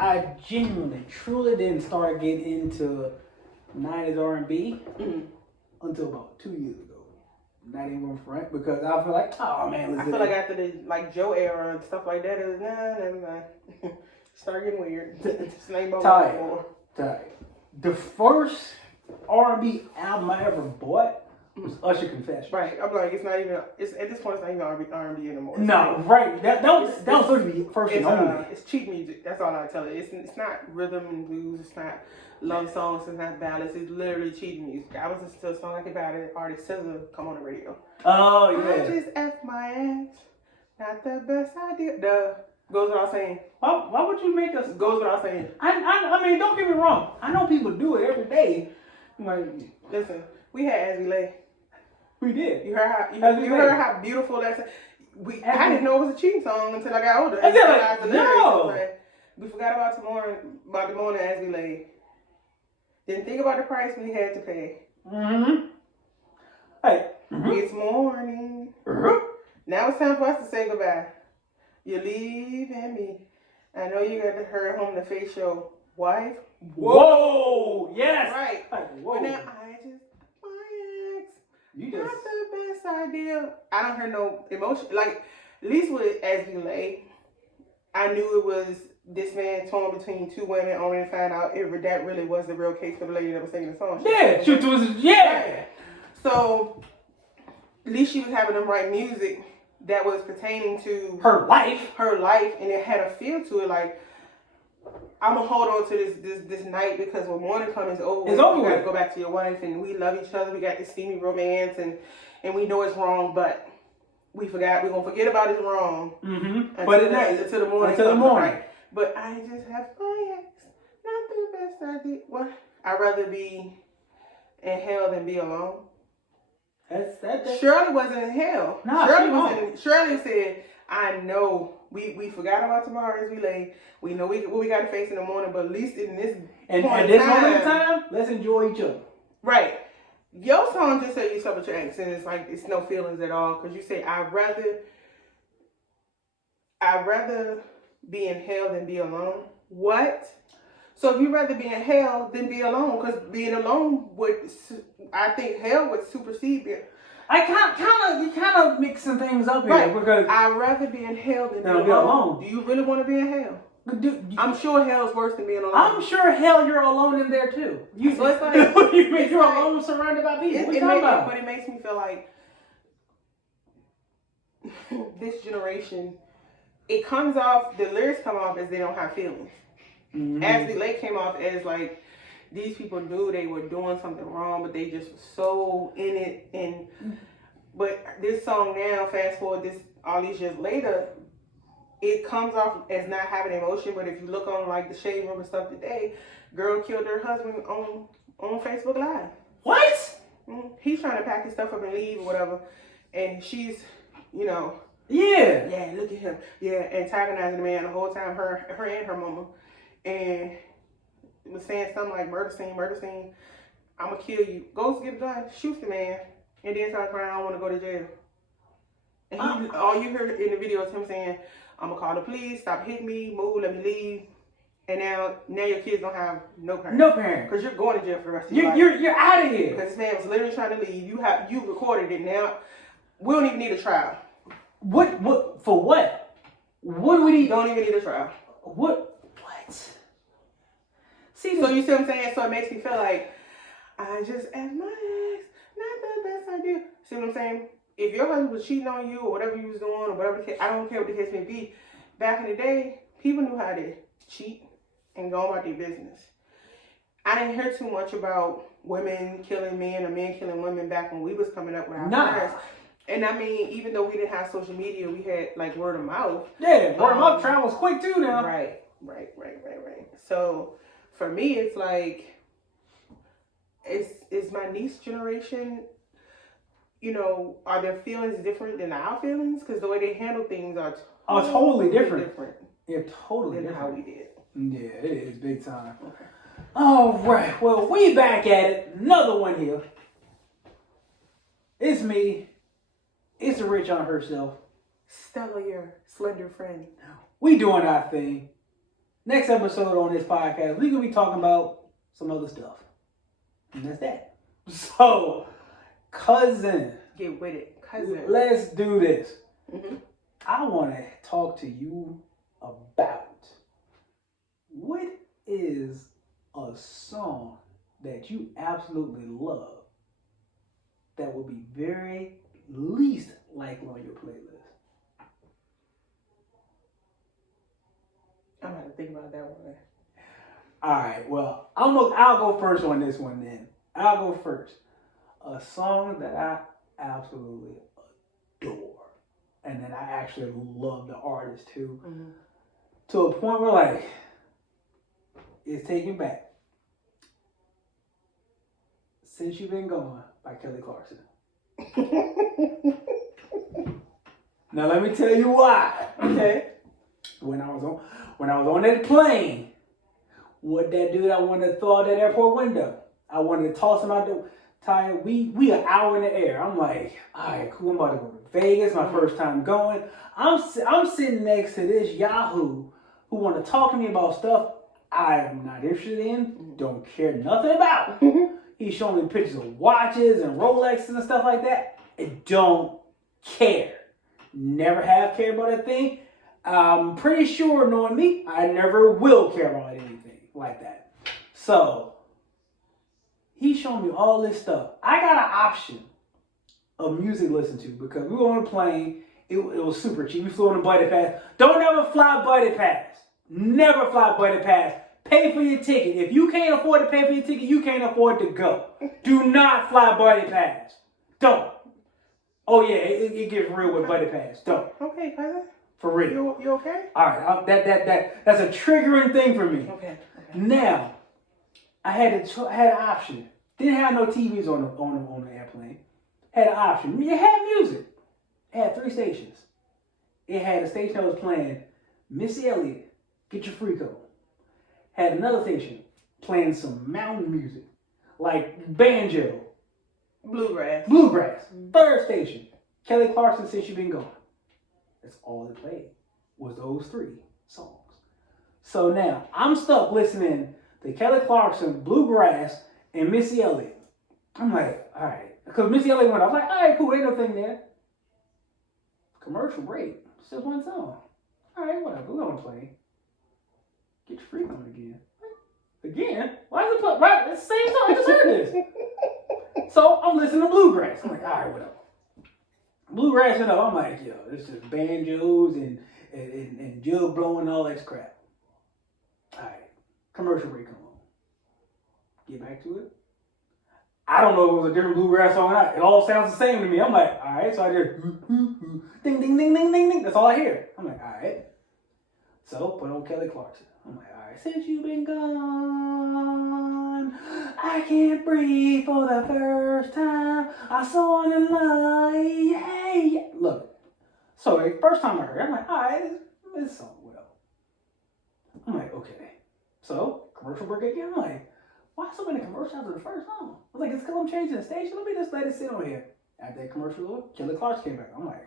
I genuinely, truly didn't start getting into 90s R&B until about 2 years ago. Not even gonna front because I feel like, oh man, I feel like after the like Joe era and stuff like that, it was nah. Start getting weird. It's not even about anymore. The first R&B album I ever bought was Usher Confessions. Right, I'm like, it's not even. It's at this point, it's not even R&B anymore. It's no, like, right. That was supposed to be first and only. It's cheap music. That's all I tell you. It's not rhythm and blues. It's not love songs. It's not ballads. It's literally cheap music. I was listening to a song I think about it. Artist SZA come on the radio. Oh yeah. I just F my ex. Not the best idea. Goes without saying. Why would you make us? Goes without saying. I mean, don't get me wrong. I know people do it every day. Like, listen, we had As We Lay. We did. You heard how beautiful that's. I didn't know it was a cheating song until I got older. We forgot about the morning as we lay. Didn't think about the price we had to pay. Hey. It's morning. Now it's time for us to say goodbye. You're leaving me. I know you got to hurry home to face your wife. Whoa! Yes! Right. Whoa. But now I just, my ex. You Not just... the best idea. I don't hear no emotion. Like, at least with As We Lay, I knew it was this man torn between two women, only to find out if that really was the real case for the lady that was singing the song. Yeah, she was, yeah. Right. So, at least she was having them write music that was pertaining to her life, and it had a feel to it. Like, I'm gonna hold on to this night because when morning comes, it's over. It's over. You gotta go back to your wife, and we love each other. We got this steamy romance, and we know it's wrong, but we forgot. We're gonna forget about it's wrong. But until the morning. Until the morning. Right. But I just have my ex. Not the best idea. What? I'd rather be in hell than be alone. That's Shirley wasn't in hell. Nah, Shirley said, I know we forgot about tomorrow as we lay. We know what we got to face in the morning, but at least in this moment in time, let's enjoy each other. Right. Your song just said you slept with your ex, and it's like it's no feelings at all because you say I'd rather be in hell than be alone. What? So if you'd rather be in hell than be alone, because being alone I think hell would supersede it. You kind of mixing things up here, right? Because I'd rather be in hell than be alone. Do you really want to be in hell? I'm sure hell's worse than being alone. I'm sure hell you're alone in there too. So it's like you're alone surrounded by people. What you talking about? But it makes me feel like this generation. It comes off. The lyrics come off as they don't have feelings. As the late came off as like these people knew they were doing something wrong, but they just were so in it. But this song now, fast forward all these years later, it comes off as not having emotion. But if you look on like the shade room and stuff today, girl killed her husband on Facebook Live. What? He's trying to pack his stuff up and leave or whatever, and she's, Yeah, look at him. Yeah, antagonizing the man the whole time, her and her mama. And was saying something like murder scene, I'm gonna kill you. Goes to get a gun, shoots the man, and then starts crying, I don't wanna go to jail. And all you heard in the video is him saying, I'm gonna call the police, stop hitting me, move, let me leave. And now your kids don't have no parents. No parents. Because you're going to jail for the rest of your life. You're out of here. Because this man was literally trying to leave. You recorded it now. We don't even need a trial. What for what? What do we need? Don't even need a trial. What? See, so you see what I'm saying? So it makes me feel like I just asked my ex, not the best idea. See what I'm saying? If your husband was cheating on you or whatever you was doing or whatever the case, I don't care what the case may be. Back in the day, people knew how to cheat and go about their business. I didn't hear too much about women killing men or men killing women back when we was coming up with our parents. And I mean, even though we didn't have social media, we had like word of mouth. Yeah, word of mouth travels quick too now. Right. So for me, it's like, is my niece generation, are their feelings different than our feelings? Because the way they handle things are totally different. Yeah, totally than different. how we did. Yeah, it is big time. Okay. All right, well, we back at it. Another one here. It's me. It's the rich on herself. Stella, your slender friend. We doing our thing. next episode on this podcast, we're going to be talking about some other stuff. And that's that. So, cousin. Get with it, cousin. Let's do this. Mm-hmm. I want to talk to you about what is a song that you absolutely love that will be very least likely on your playlist. I'm going to think about that one. All right, well, I'll go first on this one then. I'll go first. A song that I absolutely adore and that I actually love the artist too. Mm-hmm. To a point where, like, it's taken back. Since You've Been Gone by Kelly Clarkson. Now let me tell you why. Okay. When I was on that plane, what that dude, I wanted to throw out that airport window. I wanted to toss him out the tire. We an hour in the air. I'm like, all right, cool. I'm about to go to Vegas. My first time going. I'm sitting next to this Yahoo who want to talk to me about stuff I am not interested in. Don't care nothing about. He's showing me pictures of watches and Rolexes and stuff like that. I don't care. Never have cared about that thing. I'm pretty sure, knowing me, I never will care about anything like that. So, he's showing me all this stuff. I got an option of music to listen to because we were on a plane. It was super cheap. We flew on a buddy pass. Don't ever fly buddy pass. Never fly buddy pass. Pay for your ticket. If you can't afford to pay for your ticket, you can't afford to go. Do not fly buddy pass. Don't. Oh yeah, it gets real with buddy pass. Don't. Okay, cousin. For real. You okay? All right. That's a triggering thing for me. Okay. Now, I had an option. Didn't have no TVs on the airplane. Had an option. It had music. It had 3 stations. It had a station that was playing Missy Elliott, Get Your Freak On. Had another station playing some mountain music, like banjo. Bluegrass. Third station, Kelly Clarkson, Since You've Been Gone. That's all it played, was those 3 songs. So now, I'm stuck listening to Kelly Clarkson, Bluegrass, and Missy Elliott. I'm like, all right. Because Missy Elliott went, I was like, all right, cool, ain't no thing there. Commercial break. It's just one song. All right, whatever, we're going to play. Get Your Freak On again. Again? Why is it play? Right, it's the same song, I just heard this. So I'm listening to Bluegrass. I'm like, all right, whatever. Bluegrass and all. I'm like, yo, this is banjos and jug blowing and all that crap. All right, commercial break, come on. Get back to it. I don't know if it was a different Bluegrass song or not. It all sounds the same to me. I'm like, all right, so I just ding, ding, ding, ding, ding, ding. That's all I hear. I'm like, all right. So put on Kelly Clarkson. I'm like, all right, since you've been gone, I can't breathe for the first time. I saw it in light. Hey, look. So the first time I heard it, I'm like, all right, this song well. I'm like, okay. So commercial break again. I'm like, why so many commercials after the first song? I was like, it's because I'm changing the station. Let me just let it sit on here. After that commercial, Kelly Clarkson came back. I'm like,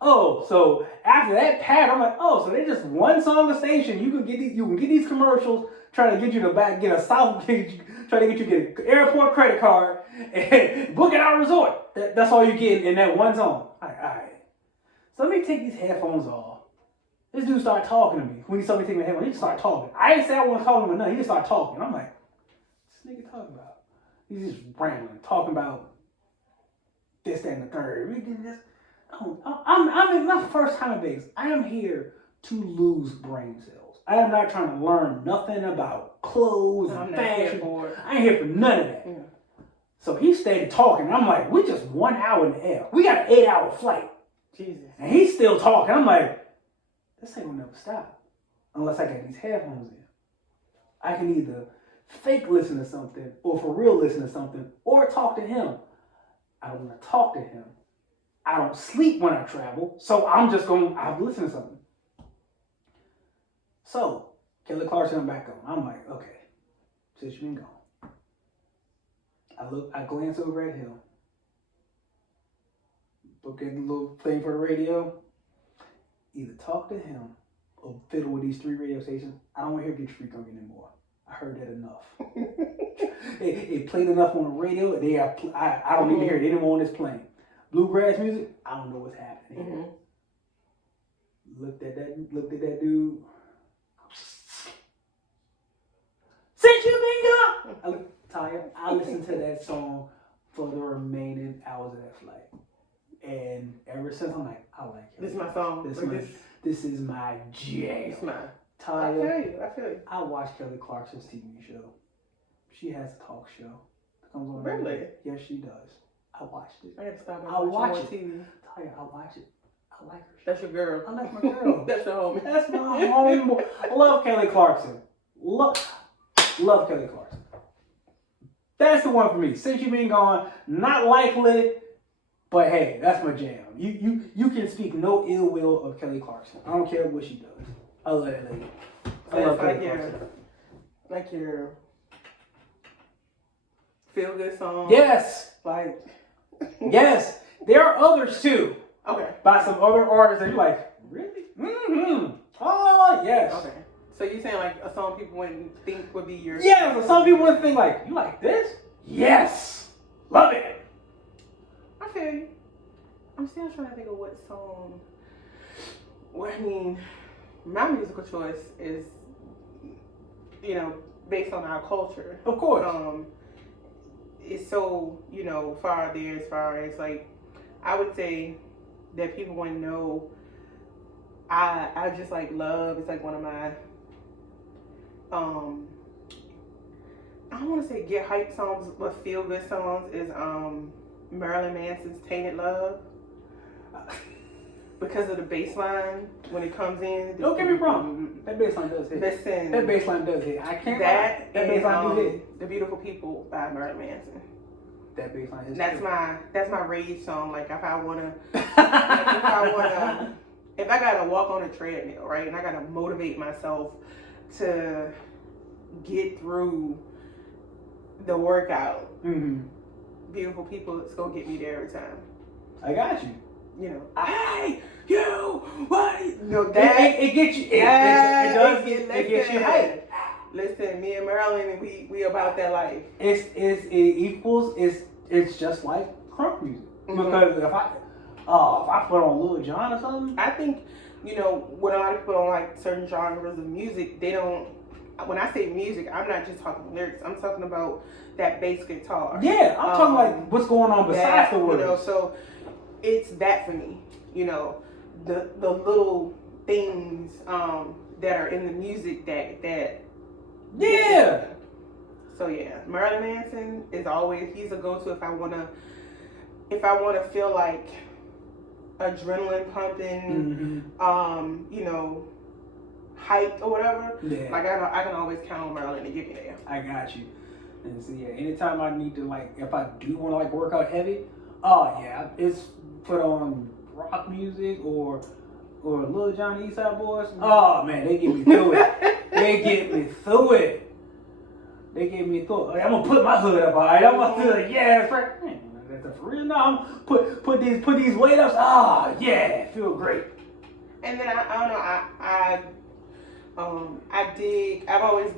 oh, so after that pad, I'm like, oh, so they just one song a station. You can get these commercials trying to get you to get a trying to get you to get an airport credit card and book at our resort. That's all you get in that one song. All right. So let me take these headphones off. This dude started talking to me. When he saw me taking my headphones, he just started talking. I didn't say I wasn't talking about nothing. He just started talking. I'm like, what's this nigga talking about? He's just rambling, talking about this, that, and the third. We did this. I'm in my first time in Vegas. I am here to lose brain cells. I am not trying to learn nothing about clothes and fashion. I ain't here for none of that. Yeah. So he stayed talking. I'm like, we just 1 hour in the air. We got an 8-hour flight. Jesus. And he's still talking. I'm like, this ain't gonna never stop. Unless I get these headphones in. I can either fake listen to something or for real listen to something or talk to him. I don't want to talk to him. I don't sleep when I travel, so I'm listening to something. So, Kelly Clarkson, I'm back on. I'm like, okay, since you've been gone. I glance over at him. Look at the little thing for the radio. Either talk to him fiddle with these 3 radio stations. I don't want to hear Beach Freak anymore. I heard that enough. it played enough on the radio. I don't need to hear it anymore when it's playing. Bluegrass music, I don't know what's happening here. Looked at that dude. Since you been gone, I look tired. I listened to that song for the remaining hours of that flight, and ever since I'm like, I like it. This is my song. This is my jam. It's mine. Tired. I feel you. I watch Kelly Clarkson's TV show. She has a talk show that comes on. Really? Yes, she does. I watched it. I gotta stop. I watch more it. TV. Tired. I watch it. I like her. That's your girl. I like my girl. That's your homie. That's my homie. I love Kelly Clarkson. Love Kelly Clarkson. That's the one for me. Since you've been gone, not likely, but hey, that's my jam. You can speak no ill will of Kelly Clarkson. I don't care what she does. I love that lady. I love Kelly Clarkson. Like your feel good song. Yes. Like. Yes. There are others too. Okay. By some other artists that you're like, really? Mm-hmm. Oh, yes. Okay. So you saying like a song people wouldn't think would be your... Yeah, so some people would think like, you like this? Yes. Love it. I feel you. I'm still trying to think of what song... Well, I mean, my musical choice is, based on our culture. Of course. It's so, far there as far as like, I would say that people wouldn't know. I just like love. It's like one of my, I don't want to say get hype songs, but feel good songs is Marilyn Manson's "Tainted Love." Because of the bass line when it comes in. Don't get me wrong. That bass line does hit. Listen. That bass line does hit. I can't that lie. That bass line do hit. "The Beautiful People" by Marilyn Manson. That bass line hits. That's my rage song. Like if I gotta walk on a treadmill, right, and I gotta motivate myself to get through the workout. Mm-hmm. Beautiful People, it's gonna get me there every time. I got you. Hey, you, what? No, that it gets you. It does. It gets you hyped. Listen, me and Marilyn, we about that life. It equals. It's just like crunk music. Because if I put on Lil Jon or something, I think when a lot of people don't like certain genres of music, they don't. When I say music, I'm not just talking lyrics. I'm talking about that bass guitar. Yeah, I'm talking like what's going on besides the words. So it's that for me. The little things that are in the music that. Yeah. So yeah, Marilyn Manson is he's a go-to if I wanna feel like adrenaline pumping, hyped or whatever. Yeah. Like I can always count on Marilyn to get me there. I got you. And so yeah, anytime I need to like, if I do want to like work out heavy, oh yeah, it's put on rock music or Lil Jon East Side Boys. Oh man, they get me through it. They get me through it. Like, I'm gonna put my hood up, alright. I'm gonna do it. Yeah, that's right. Man, that's for real. No, I'm put these weight ups. Ah, yeah, feel great. And then I don't know. I've always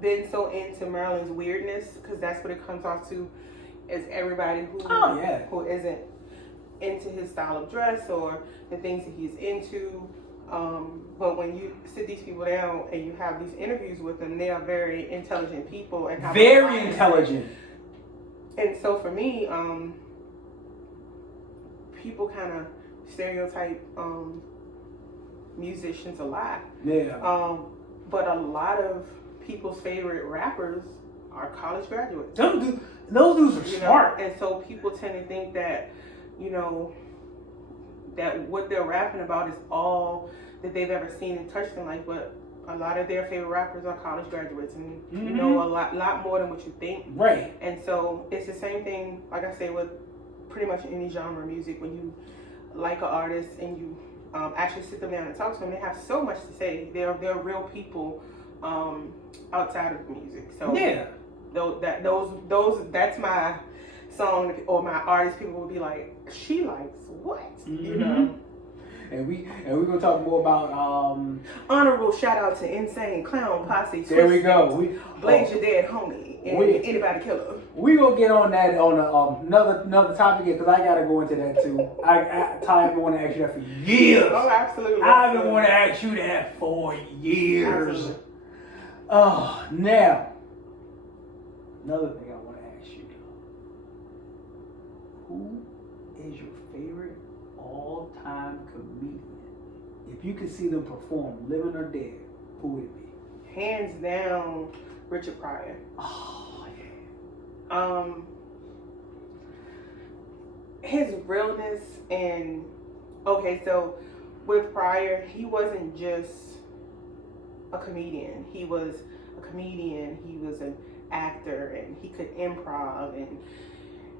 been so into Marilyn's weirdness because that's what it comes off to, is everybody who isn't into his style of dress or the things that he's into. But when you sit these people down and you have these interviews with them, they are very intelligent people and have very intelligent. And so for me, people kind of stereotype musicians a lot. Yeah. But a lot of people's favorite rappers are college graduates. Those dudes are smart. And so people tend to think that, that what they're rapping about is all that they've ever seen and touched in life, but a lot of their favorite rappers are college graduates and you know a lot more than what you think. Right. And so it's the same thing, like I say, with pretty much any genre of music. When you like an artist and you actually sit them down and talk to them, they have so much to say. They're real people outside of the music. So yeah, that's my song or my artist. People will be like, she likes what? and we're gonna talk more about Honorable shout out to Insane Clown Posse. There we go. Blaze your dead homie and anybody killer. We gonna get on that on another topic because I gotta go into that too. Ty, I've been wanting to ask you that for years. Oh, absolutely. I've been wanting to ask you that for years. Absolutely. Oh, now another thing I want to ask you: who is your favorite all-time comedian? If you could see them perform, living or dead, who would it be? Hands down, Richard Pryor. Oh yeah. His realness and so with Pryor, he wasn't just a comedian. He was a comedian. He was an actor, and he could improv, and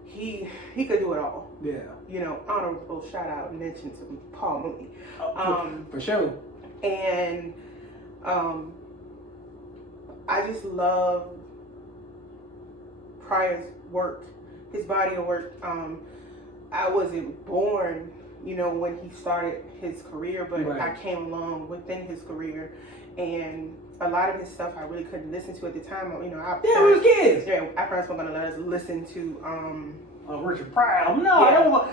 he could do it all. Yeah. You know, honorable shout out and mention to Paul Mooney. For sure. And I just love Pryor's work, his body of work. I wasn't born, you know, when he started his career, but right. I came along within his career, and a lot of his stuff I really couldn't listen to at the time. You know, we was kids. Yeah, our parents weren't gonna let us listen to Richard Pryor. No, yeah.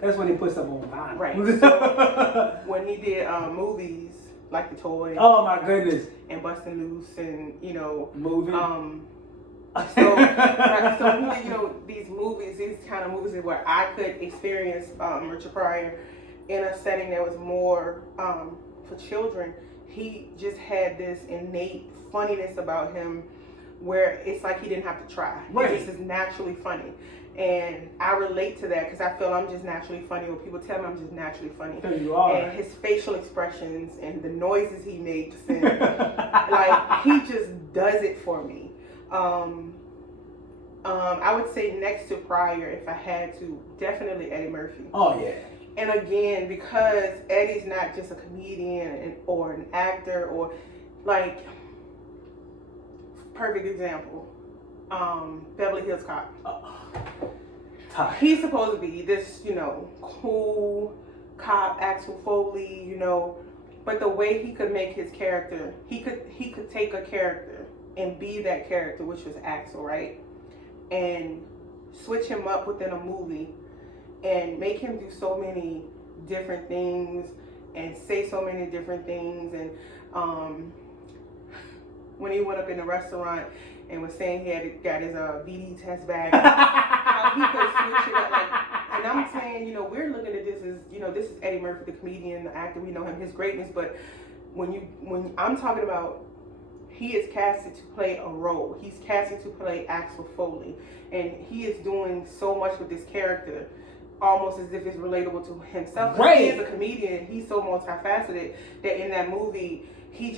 That's when they put stuff on vinyl. Right. So when he did movies like The Toy. Oh my goodness. And Bustin' Loose, and you know, movie. So really, you know, these kind of movies is where I could experience Richard Pryor in a setting that was more for children. He just had this innate funniness about him where it's like he didn't have to try. Right. He just is naturally funny. And I relate to that because I feel I'm just naturally funny, or people tell me I'm just naturally funny. There you are. And his facial expressions and the noises he makes, and like he just does it for me. I would say next to Pryor, if I had to, definitely Eddie Murphy. Oh yeah. And again, because Eddie's not just a comedian or an actor, or like, perfect example, Beverly Hills Cop. He's supposed to be this, you know, cool cop, Axel Foley, you know, but the way he could make his character, he could take a character and be that character, which was Axel, right? And switch him up within a movie and make him do so many different things and say so many different things. And when he went up in the restaurant and was saying he had got his VD test back, how he could switch it up. Like, and I'm saying, you know, we're looking at this as, you know, this is Eddie Murphy, the comedian, the actor. We know him, his greatness. But when I'm talking about, he is casted to play a role. He's casted to play Axel Foley, and he is doing so much with this character, almost as if it's relatable to himself. Right. He is a comedian. He's so multifaceted that in that movie, he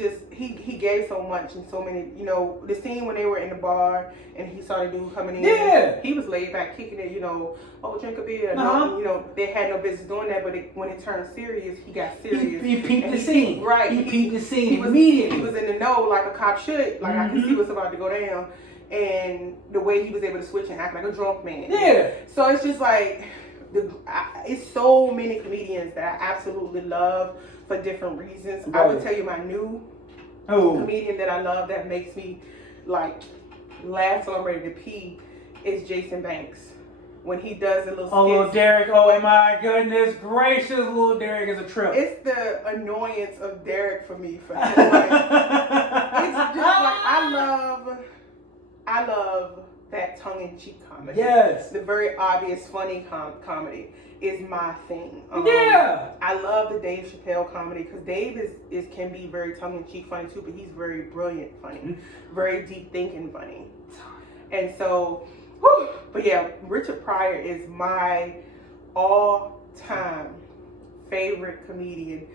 gave so much and so many. You know, the scene when they were in the bar and he saw the dude coming in. Yeah. He was laid back, kicking it. You know, oh, drink a beer. Uh-huh. No, you know, they had no business doing that. But when it turned serious, he got serious. He peeped And the scene. Right. He peeped the scene was, immediately. He was in the know like a cop should. Like I could see what's about to go down, and the way he was able to switch and act like a drunk man. Yeah. So it's just like, it's so many comedians that I absolutely love for different reasons. Right. I would tell you my new comedian that I love that makes me like laugh so I'm ready to pee is Jason Banks. When he does a little skits. Oh, little Derek, oh my goodness gracious, little Derek is a trip. It's the annoyance of Derek for me. Like, it's just like, I love that tongue-in-cheek comedy. Yes. The very obvious funny comedy is my thing. Yeah. I love the Dave Chappelle comedy because Dave can be very tongue-in-cheek funny too, but he's very brilliant funny, very deep thinking funny. And so, but yeah, Richard Pryor is my all-time favorite comedian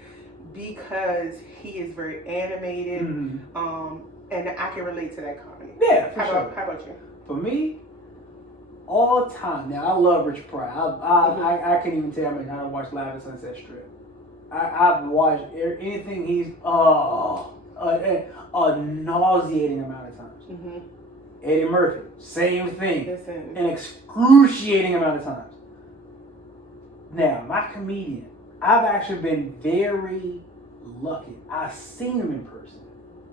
because he is very animated, and I can relate to that comedy. Yeah, How about you? For me, all time. Now I love Richard Pryor. I can't even tell how many times I watched Live at Sunset Strip. I've watched anything he's a nauseating amount of times. Mm-hmm. Eddie Murphy, same thing. Listen. An excruciating amount of times. Now, my comedian I've actually been very lucky. I've seen him in person.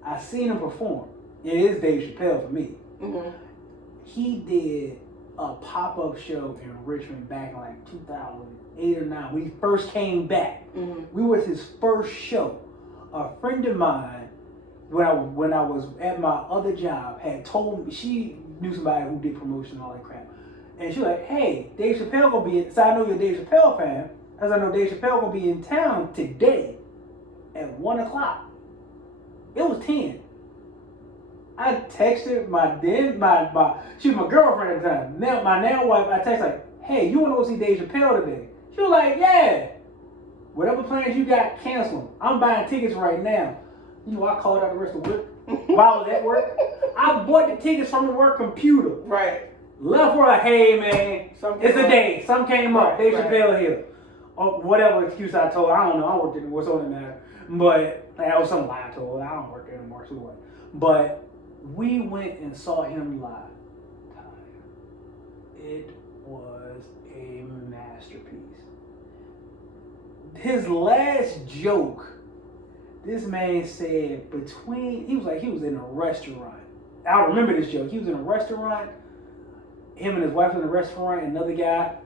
I've seen him perform. It is Dave Chappelle for me. Mm-hmm. He did a pop-up show in Richmond back in like 2008 or 9 when he first came back. Mm-hmm. We was his first show. A friend of mine, when I was at my other job, had told me, she knew somebody who did promotion and all that crap. And she was like, hey, Dave Chappelle gonna be, so I know you're a Dave Chappelle fan, as I know Dave Chappelle gonna be in town today at 1 o'clock. It was 10. I texted she was my girlfriend at the time. Now my now wife, I texted like, hey, you wanna go see Dave Chappelle today? She was like, yeah. Whatever plans you got, cancel them. I'm buying tickets right now. You know, I called out the rest of work while I was at work. I bought the tickets from the work computer. Right. Left for like, hey man, it's a day. Something came up. Dave Right. Chappelle here. Or whatever excuse I told. I don't know. I worked at what's on the matter. But that was some lie I told. I don't work there anymore. So what? But we went and saw him live. It was a masterpiece. His last joke, this man said he was in a restaurant. I remember this joke. He was in a restaurant. Him and his wife in a restaurant. Another guy,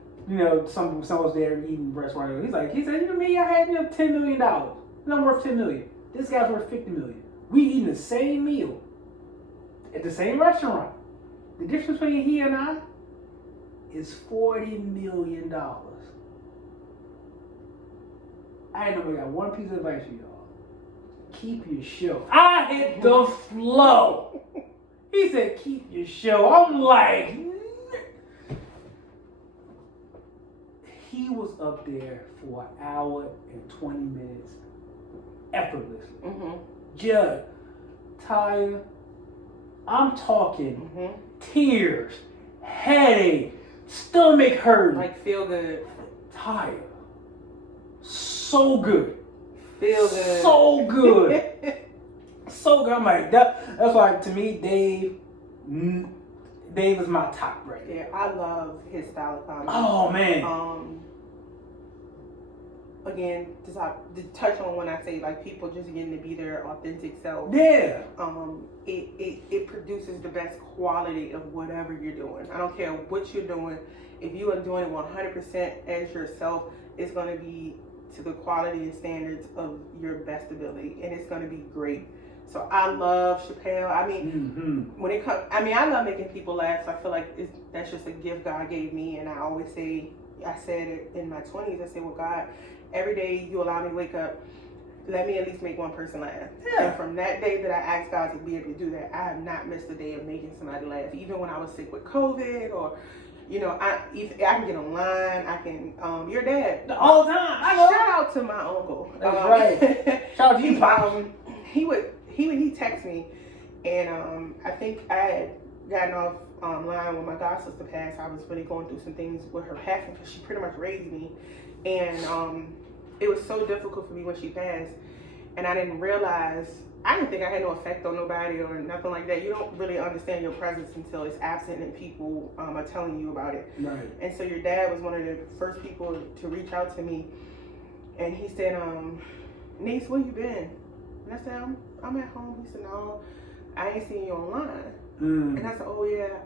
some was there eating restaurant. He said, you know me, I had $10 million. I'm worth $10 million. This guy's worth $50 million. We eating the same meal at the same restaurant. The difference between he and I is $40 million. I ain't nobody got one piece of advice for y'all. Keep your show. I hit the flow. He said, keep your show. I'm like, he was up there for 1 hour and 20 minutes effortlessly. Mm-hmm. Judd, Tyre, I'm talking tears, headache, stomach hurting. Like feel good. Tyre, so good. Feel good. So good. So good. I'm like, that's why to me, Dave is my top right there. Yeah, I love his style of comedy. Oh man. Again, to touch on when I say like people just getting to be their authentic self. Yeah. It produces the best quality of whatever you're doing. I don't care what you're doing. If you are doing it 100% as yourself, it's going to be to the quality and standards of your best ability, and it's going to be great. So I love Chappelle. I mean, when it comes, I love making people laugh. So I feel like that's just a gift God gave me, and I always say, I said it in my 20s. I said, well, God, every day you allow me to wake up, let me at least make one person laugh. Yeah. And from that day that I asked God to be able to do that, I have not missed a day of making somebody laugh. Even when I was sick with COVID, or I can get online. I can your dad All the time. Shout out to my uncle. That's right. Shout out to you, Pop. He text me, and I think I had gotten off line when my god sister passed. I was really going through some things with her passing because she pretty much raised me, and it was so difficult for me when she passed, and I didn't realize. I didn't think I had no effect on nobody or nothing like that. You don't really understand your presence until it's absent and people are telling you about it. Right. And so your dad was one of the first people to reach out to me, and he said, "Niece, where you been?" And I said, "I'm at home." He said, "No, I ain't seen you online." And I said, "Oh yeah,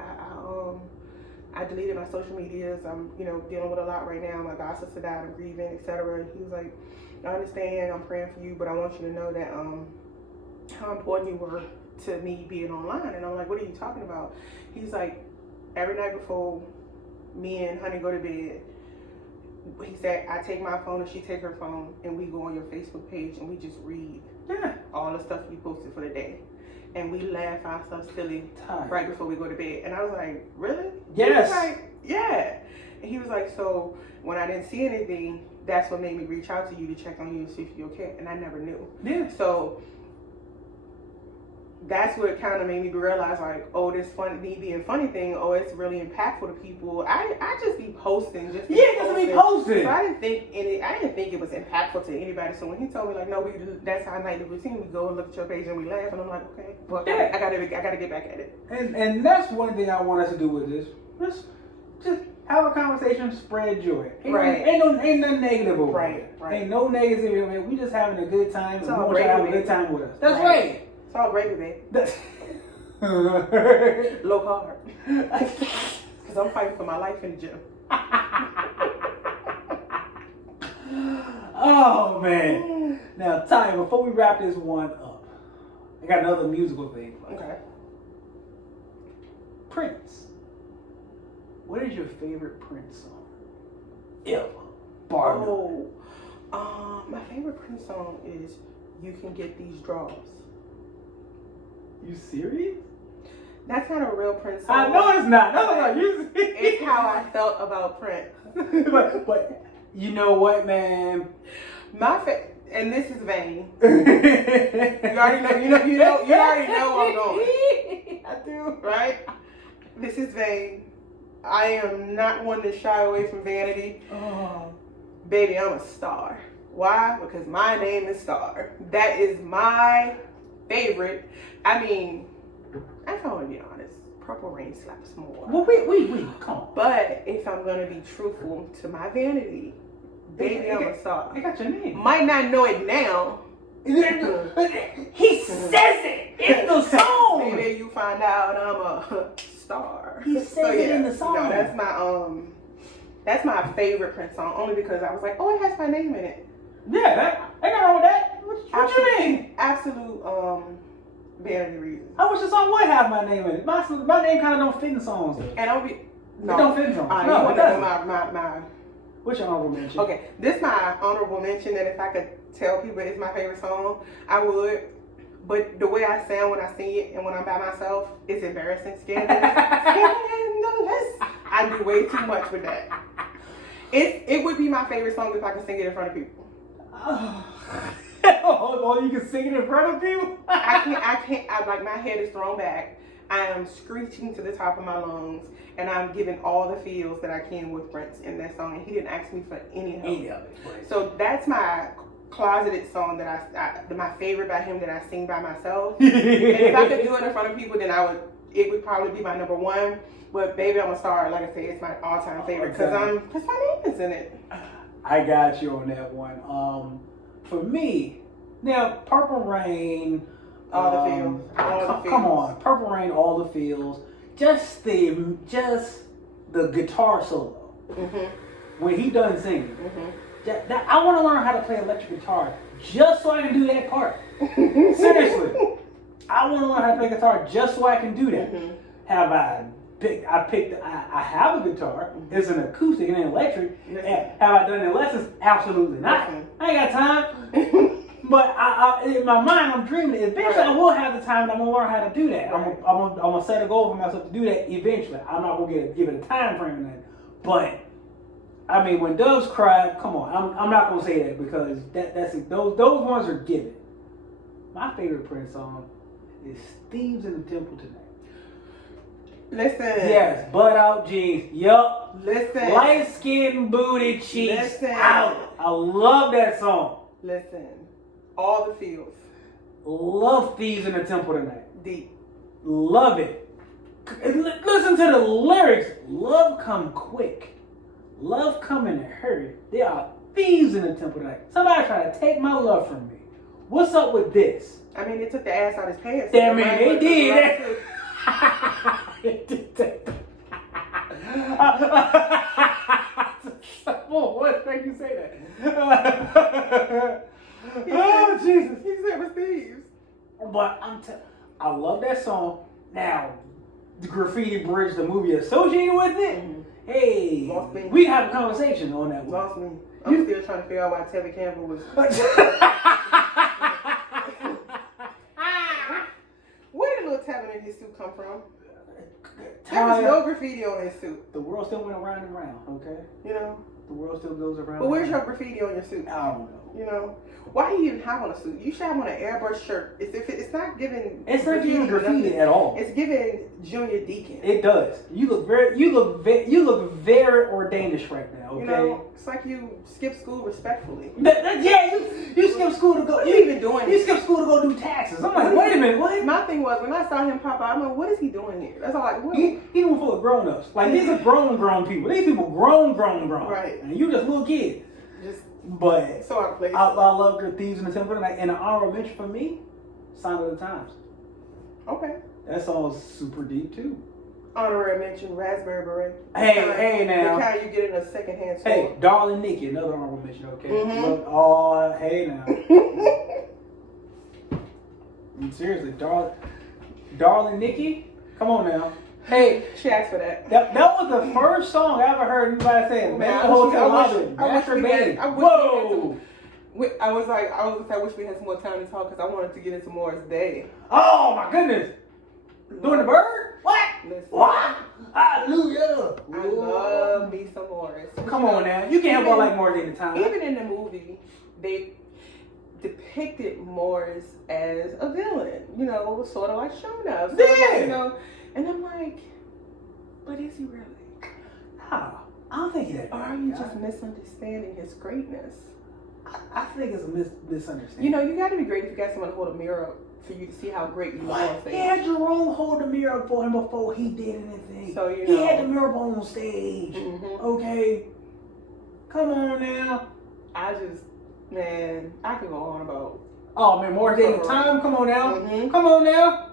I deleted my social medias. I'm dealing with a lot right now. My god sister died, I'm grieving, etc." He was like, "I understand. I'm praying for you, but I want you to know that how important you were to me being online." And I'm like, "What are you talking about?" He's like, "Every night before me and honey go to bed," he said, "I take my phone and she take her phone, and we go on your Facebook page and we just read all the stuff you posted for the day, and we laugh ourselves silly right before we go to bed." And I was like, "Really?" Yes. He was like, "Yeah." And he was like, "So when I didn't see anything, that's what made me reach out to you to check on you and see if you're okay." And I never knew. Yeah. So that's what kind of made me realize, like, oh, this me being funny thing, oh, it's really impactful to people. I just be posting, just be posting. So I didn't think it was impactful to anybody. So when he told me, like, no, that's our nightly routine. We go and look at your page and we laugh, and I'm like, okay, well, I gotta get back at it. And that's one thing I want us to do with this. Just have a conversation, spread joy. Right. Ain't nothing negative over Right, it. right. Ain't no negativity over it. We just having a good time. It's And we all want you to have a gravy, good time with us. That's Right. right. It's all gravy, babe. That's Low carb. Because I'm fighting for my life in the gym. Oh man. Now, Ty, before we wrap this one up, I got another musical thing. Okay. Prince. What is your favorite Prince song? Ever. Bar none. My favorite Prince song is "You Can Get These Draws." You serious? That's not a real Prince song. I know it's not. No. You serious? It's how I felt about Prince. but you know what, man? And this is vain. You already know. You already know where I'm going. I do. Right? This is vain. I am not one to shy away from vanity. Oh. Baby, I'm a star. Why? Because my name is Star. That is my favorite. I mean, if I want to be honest, Purple Rain slaps more. Well, we come on. But if I'm going to be truthful to my vanity, baby, I'm a star. I got your name. Might not know it now. He says it in the song. Maybe you find out I'm a star. He says it in the song. No, that's my favorite Prince song. Only because I was like, oh, it has my name in it. Yeah, ain't nothing wrong with that. What you mean? Absolute vanity reason. I wish the song would have my name in it. My name kind of don't fit in songs. And I'll be It don't fit in songs. you No, it want to know doesn't. my What's your honorable mention? okay, this my honorable mention that if I could tell people it's my favorite song, I would. But the way I sound when I sing it and when I'm by myself, it's embarrassing. Scandalous. I do way too much with that. It would be my favorite song if I could sing it in front of people. Oh, you can sing it in front of people? I can't. Like my head is thrown back. I am screeching to the top of my lungs, and I'm giving all the feels that I can with Prince in that song. And he didn't ask me for any help. So that's my closeted song that my favorite by him that I sing by myself. And if I could do it in front of people, then it would probably be my number one. But Baby, I'm a Star, like I say, it's my all-time favorite because my name is in it. I got you on that one. For me, now Purple Rain. All the feels. Come on, Purple Rain, all the feels. Just the guitar solo when he done singing. I want to learn how to play electric guitar just so I can do that part. Seriously, I want to learn how to play guitar just so I can do that. Have I have a guitar. It's an acoustic and an electric. Have I done it lessons? Absolutely not. I ain't got time. But in my mind, I'm dreaming. Eventually, I will have the time, and I'm gonna learn how to do that. I'm gonna set a goal for myself to do that eventually. I'm not gonna give it a time frame in that. But I mean, when doves cry, come on. I'm not gonna say that because that's it. Those ones are given. My favorite Prince song is "Thieves in the Temple Tonight." Listen. Yes, butt out jeans. Yup. Listen. Light skin, booty, cheeks out. I love that song. Listen. All the feels. Love Thieves in the Temple Tonight. Deep. Love it. Listen to the lyrics. Love come quick. Love come in a hurry. There are thieves in the temple tonight. Somebody trying to take my love from me. What's up with this? I mean, they took the ass out his pants. I mean, they did. What made you say that? Oh, Jesus. He said it was thieves. But I love that song. Now, the Graffiti Bridge, the movie associated with it, hey, we have a conversation on that one. Lost me. I'm still trying to figure out why Tevin Campbell was... Where did little Tevin in his suit come from? There was no graffiti on his suit. The world still went around and around, okay? You know? The world still goes around. But where's your graffiti on your suit? I don't know. You know? Why do you even have on a suit? You should have on an airbrush shirt. It's not giving... It's not giving graffiti at all. It's giving Junior Deacon. It does. You look very ordainish right now, okay? You know, it's like you skip school respectfully. Yeah, you skip school to go... What are you even doing? You skip school to go do taxes. I'm like, wait a a minute, what? My thing was when I saw him pop out, I'm like, what is he doing here? That's all like, what? He was full of grown-ups. Like, these are grown people. These people grown. Right. And you just little kids. Just But so out of place. I love Good Thieves in the Temple. And an honorable mention for me, Sign of the Times. Okay. That song's super deep, too. Honorary mention, Raspberry Beret. Hey, now. The kind you get in a secondhand store. Hey, Darling Nikki, another honorable mention, okay? Mhm. Look, oh, hey, now. Seriously, Darling Nikki? Come on now. Hey, She asked for that. that was the first song I ever heard anybody say. Man, Man, I the wish hotel we- I wish- lobby. I wish we Masturbating. had- I wish we Whoa! I wish we had some more time to talk because I wanted to get into Morris Day. Oh my goodness! Doing the bird? What? Listen, What? Hallelujah! I love me some Morris. Come on now, you can't help but like Morris at the time. Even in the movie, they depicted Morris as a villain. You know, sort of like Shona. Yeah. You know, and I'm like, but is he really? Nah, I don't think that. Or are you just misunderstanding his greatness? I think it's a misunderstanding. You know, you got to be great if you got someone to hold a mirror up for you to see how great you are on What? stage. He had Jerome hold the mirror up for him before he did anything. So, you he know. had the mirror up on stage. Mhm. Okay, come on now. I could go on about. Oh man, Morris Day at the time. Come on now. Mhm. Come on now.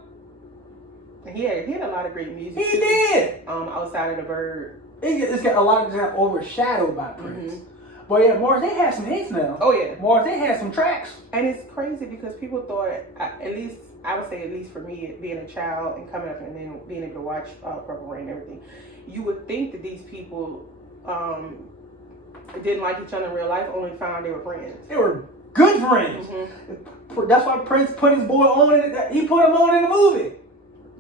He had a lot of great music. He too. did. Outside of the Bird. It's got a lot of time overshadowed by Prince. Mhm. But yeah, Morris Day had some hits now. Oh yeah. Morris Day had some tracks. And it's crazy because people thought, at least for me, being a child and coming up and then being able to watch Purple Rain and everything, you would think that these people didn't like each other in real life, only found they were friends. They were good friends. Mm-hmm. That's why Prince put his boy on it. He put him on in the movie.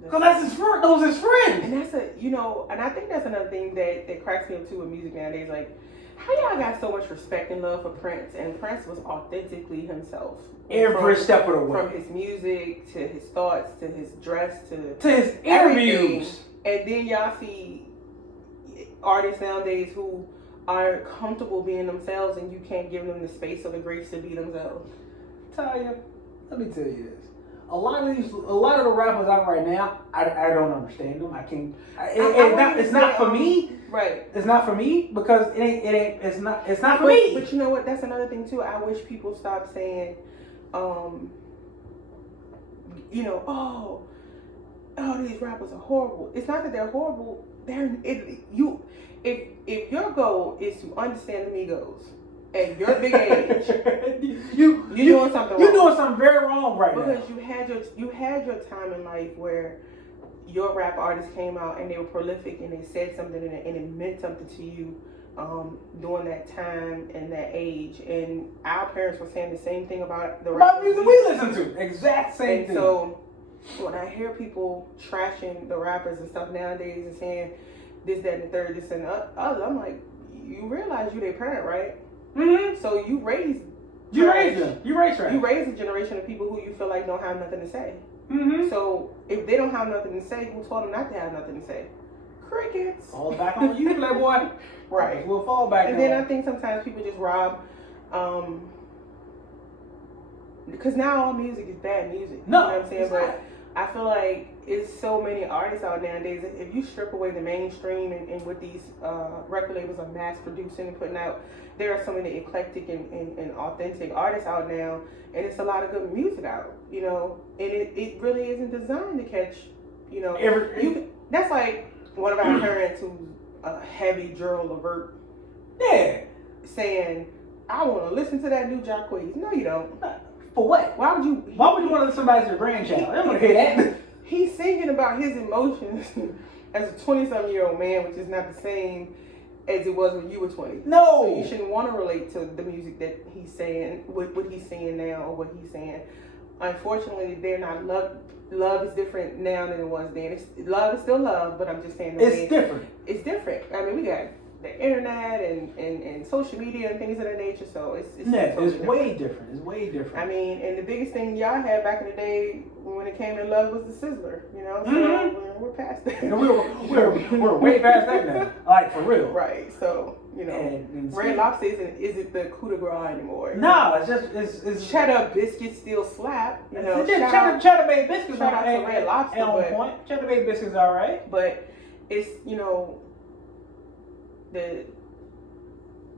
Because that's his friend. Those his friends. And that's and I think that's another thing that cracks me up too with music nowadays. Like, how y'all got so much respect and love for Prince, and Prince was authentically himself. Every step of the way. From his music to his thoughts to his dress to his everything. interviews. And then y'all see artists nowadays who are comfortable being themselves, and you can't give them the space or the grace to be themselves. Talia, let me tell you this. A lot of the rappers out right now, I don't understand them. I can't. It's not for me. Right. It's not for me because it's not for me. But you know what? That's another thing too. I wish people stop saying, oh, these rappers are horrible. It's not that they're horrible. If your goal is to understand the Migos at your big age, you're doing something wrong. You're doing something very wrong right now. Because you had your time in life where your rap artists came out and they were prolific and they said something and it meant something to you during that time and that age. And our parents were saying the same thing about the rap music we listen to. Exact same thing. So when I hear people trashing the rappers and stuff nowadays and saying this, that, and the third, this and the other, I'm like, you realize you their parent, right? Mm-hmm. So you raised them. You raised a generation of people who you feel like don't have nothing to say. Mm-hmm. So if they don't have nothing to say, who told them not to have nothing to say? Crickets. Fall back on you, playboy. Right. We'll fall back. And then I think sometimes people just rob, because now all music is bad music. No, you know what I'm saying? But not. I feel like it's so many artists out nowadays. If you strip away the mainstream and what these record labels are mass producing and putting out, there are so many eclectic and authentic artists out now, and it's a lot of good music out, you know. And it really isn't designed to catch, you know. That's like one of our parents who's a heavy Gerald Levert. Yeah. Saying, I want to listen to that new Jacquees. No, you don't. For what? Why would you want to listen to somebody's your grandchild? I don't want to hear that. He's singing about his emotions as a 20-something-year-old man, which is not the same as it was when you were 20. No. So you shouldn't want to relate to the music that he's saying, what he's saying now or what he's saying. Unfortunately, they're not love is different now than it was then. Love is still love, but I'm just saying it's different. It's different. I mean, we got the internet and social media and things of that nature. So it's totally it's different. way different. It's way different. I mean, and the biggest thing y'all had back in the day when it came to love was the Sizzler. You know, so we're past that. And we're way past that now. Like for real. Right. So you know, And Red Lobster isn't the coup de grace anymore. No, it's just it's Cheddar biscuits still slap. You know, cheddar Bay biscuits shout out are to Red Lobster, on but- point. Cheddar Bay biscuits are alright. But it's, you know, the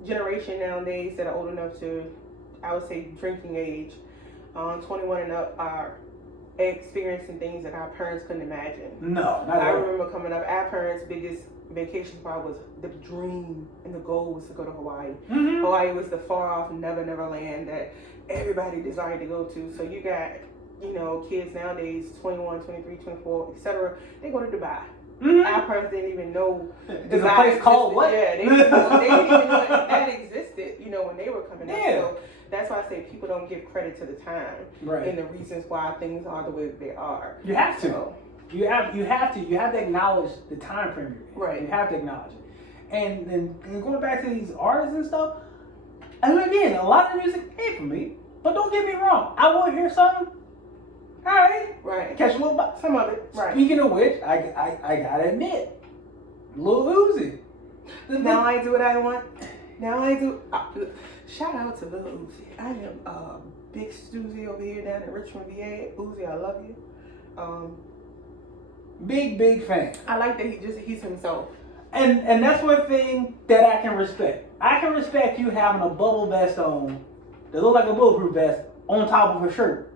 generation nowadays that are old enough to, I would say, drinking age, 21 and up, are experiencing things that our parents couldn't imagine. No, not I at all. remember coming up, our parents' biggest vacation spot was the dream and the goal was to go to Hawaii. Mm-hmm. Hawaii was the far off never land that everybody desired to go to. So you got, you know, kids nowadays, 21, 23, 24, etc. They go to Dubai. Mm-hmm. Our parents didn't even know There's a place called what? Yeah, they didn't even know that existed, you know, when they were coming up. Yeah. So that's why I say people don't give credit to the time Right. and the reasons why things are the way they are. You have to. So, You have to acknowledge the time frame you're in. Right. You have to acknowledge it. And going back to these artists and stuff, I mean, again, a lot of the music ain't for me. But don't get me wrong, I will hear something. All right, right. catch a little bit. Some of it. Right. Speaking of which, I gotta admit, Lil Uzi. Now I do what I want. Now I do. Shout out to Lil Uzi. I am Big Stoozy over here down in Richmond, VA. Uzi, I love you. Big fan. I like that he's himself. And that's one thing that I can respect. I can respect you having a bubble vest on that look like a bulletproof vest on top of a shirt.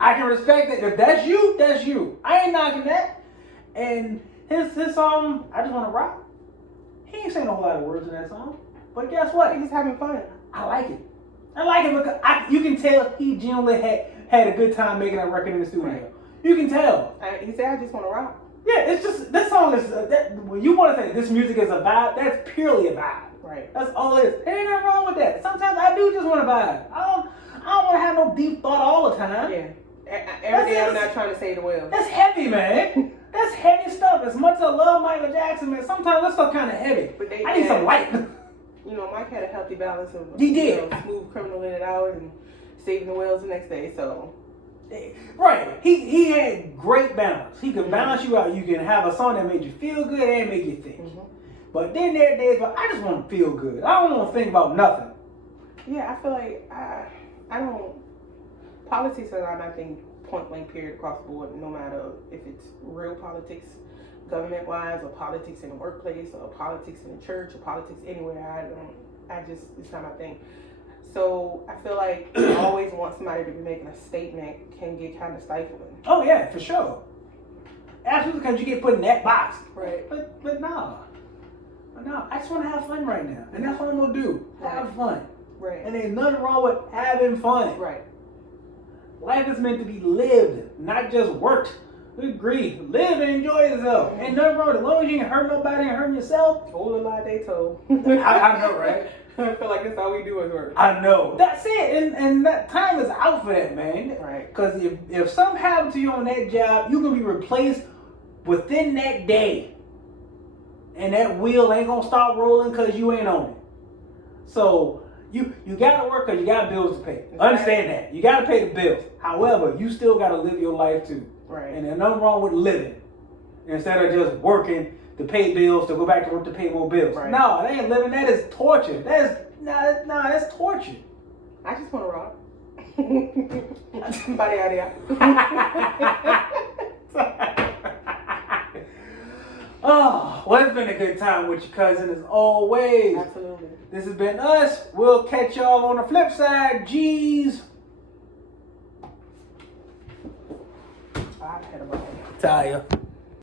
I can respect that. If that's you, that's you. I ain't knocking that. And his song, I Just Wanna Rock, he ain't saying a whole lot of words in that song. But guess what? He's having fun. I like it. I like it because you can tell he genuinely had a good time making that record in the studio. Right. You can tell. He said, I just want to rock. Yeah, it's just, this song is, when you want to say this music is a vibe, that's purely a vibe. Right. That's all it is. There ain't nothing wrong with that. Sometimes I do just want to vibe. I don't want to have no deep thought all the time. Yeah. Every day I'm not trying to say the well. That's heavy, man. That's heavy stuff. As much as I love Michael Jackson, man, sometimes that stuff kind of heavy. But I need some light. You know, Mike had a healthy balance of He did. You know, smooth criminal in it out and saving the whales the next day. So Right. He had great balance. He could balance you out. You can have a song that made you feel good and make you think. mm-hmm. But then there are days where I just want to feel good. I don't want to think about nothing. yeah, I feel like I don't. Politics are not, I think, point blank period across the board. No matter if it's real politics, government wise, or politics in the workplace, or politics in the church, or politics anywhere. It's not my thing. So I feel like I always want somebody to be making a statement can get kind of stifling. Oh yeah, for sure. Absolutely, because you get put in that box. Right. But no. I just want to have fun right now, and that's what I'm gonna do. Have fun. Right. And there's nothing wrong with having fun. Right. Life is meant to be lived, not just worked. We agree. Live and enjoy yourself. Ain't nothing wrong with it. As long as you ain't hurt nobody and hurting yourself. Old a lie they told. I know, right? I feel like that's all we do is work. I know. That's it. And that time is out for that, man. Right. Because if something happened to you on that job, you can be replaced within that day. And that wheel ain't going to stop rolling because you ain't on it. So you got to work because you got bills to pay. Understand that. You got to pay the bills. However, you still got to live your life too. Right. And there's nothing wrong with living. Instead of just working to pay bills, to go back to work to pay more bills. Right. No, that ain't living. That is torture. That's torture. I just want to rock. Body out here. Oh, well, it's been a good time with your cousin as always. Absolutely. This has been us. We'll catch y'all on the flip side. G's. I had a rock. Taya.